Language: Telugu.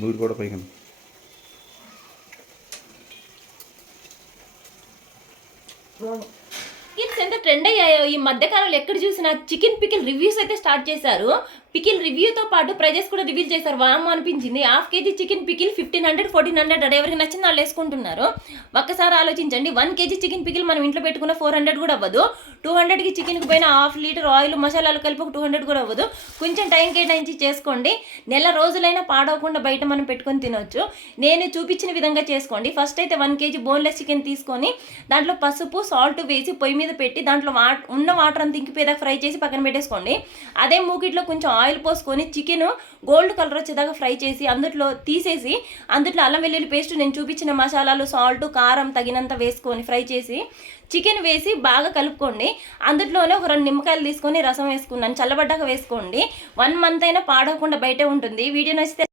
నూరు కూడా పైకి కిడ్స్ ఎంత ట్రెండ్ అయ్యాయో ఈ మధ్యకాలంలో ఎక్కడ చూసినా చికెన్ పికిల్ రివ్యూస్ అయితే స్టార్ట్ చేశారు. పికిల్ రివ్యూతో పాటు ప్రైజెస్ కూడా రివీల్ చేశారు. వామ్ అనిపించింది. హాఫ్ కేజీ చికెన్ పికిల్ 1500 1400 అది ఎవరికి నచ్చింది వాళ్ళు వేసుకుంటున్నారు. ఒక్కసారి ఆలోచించండి, 1 కేజీ చికెన్ పికిల్ మనం ఇంట్లో పెట్టుకున్న 400 కూడా అవ్వదు. 200కి చికెన్కి పైన హాఫ్ లీటర్ ఆయిల్ మసాలాలు కలిపి ఒక 200 కూడా అవ్వదు. కొంచెం టైం కేటాయించి చేసుకోండి. నెల రోజులైనా పాడవకుండా బయట మనం పెట్టుకొని తినొచ్చు. నేను చూపించిన విధంగా చేసుకోండి. ఫస్ట్ అయితే 1 కేజీ బోన్లెస్ చికెన్ తీసుకొని దాంట్లో పసుపు సాల్ట్ వేసి పొయ్యి మీద పెట్టి దాంట్లో ఉన్న వాటర్ అంతా ఇంకిపోయేదాకా ఫ్రై చేసి పక్కన పెట్టేసుకోండి. అదే మూకిట్లో కొంచెం ఆయిల్ పోసుకొని చికెన్ గోల్డ్ కలర్ వచ్చేదాకా ఫ్రై చేసి అందులో తీసేసి అందులో అల్లం వెల్లుల్లి పేస్ట్ నేను చూపించిన మసాలాలు సాల్ట్ కారం తగినంత వేసుకొని ఫ్రై చేసి చికెన్ వేసి బాగా కలుపుకోండి. అందులోనే ఒక 2 నిమ్మకాయలు తీసుకొని రసం వేసుకున్నాను, చల్లబడ్డాక వేసుకోండి. 1 మంత్ అయినా పాడవకుండా బయటే ఉంటుంది. వీడియో నచ్చితే